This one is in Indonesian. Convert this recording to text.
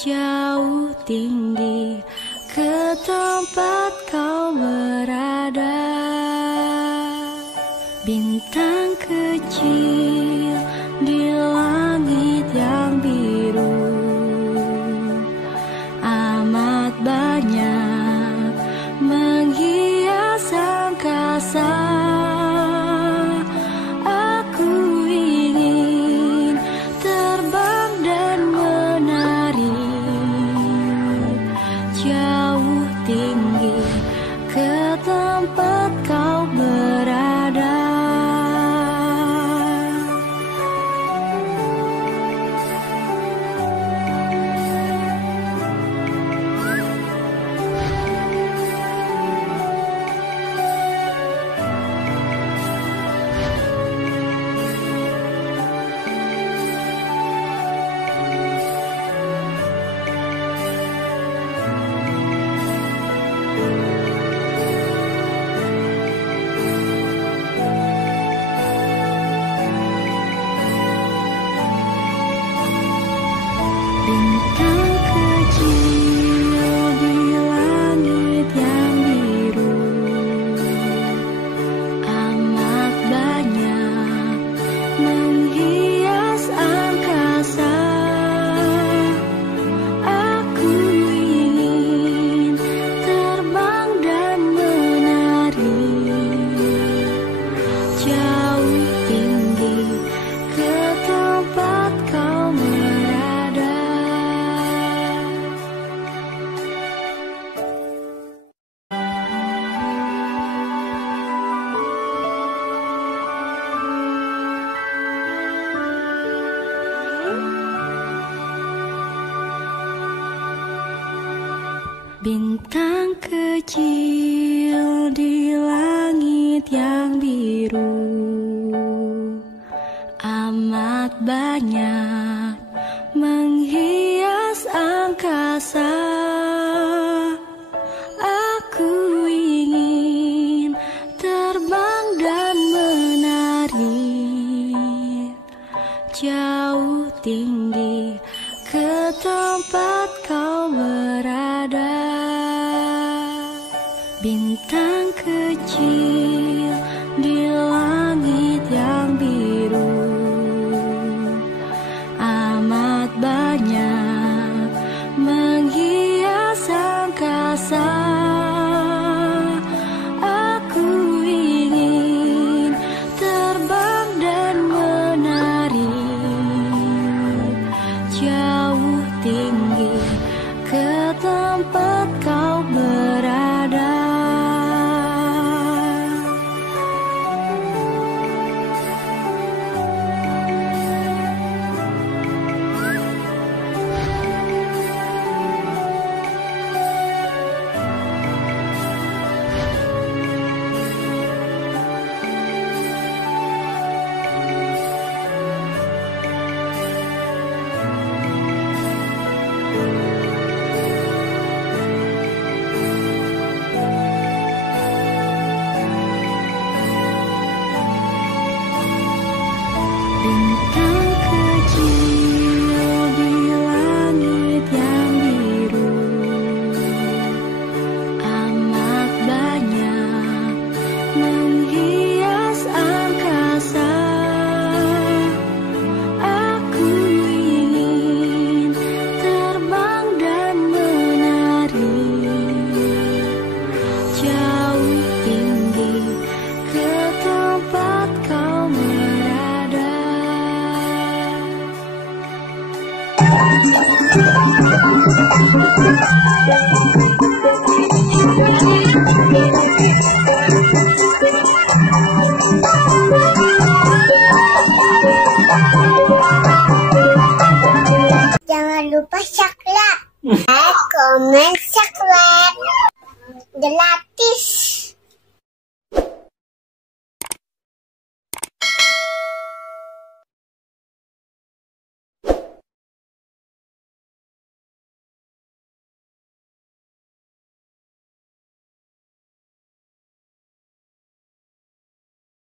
jauh tinggi ke tempat kau berada. Bintang kecil di langit yang biru, amat banyak menghias angkasa. Aku ingin terbang dan menari jauh tinggi ke tempat kau berada. Bintang kecil di langit yang biru, amat banyak menghias angkasa. Aku ingin terbang dan menari jauh tinggi ke tempat kau berada. Bintang kecil di langit yang biru, amat banyak menghias angkasa. Aku ingin terbang dan menari jauh tinggi ke tempat kau berada. Bintang kecil di langit yang biru, amat banyak menghias angkasa. Aku ingin terbang dan menari jauh tinggi ke tempat kau berada. Bintang kecil di langit yang biru, amat banyak menghias angkasa. Aku ingin terbang dan menari jauh tinggi ke tempat kau berada. Jangan lupa subscribe, komen, subscribe, gratis.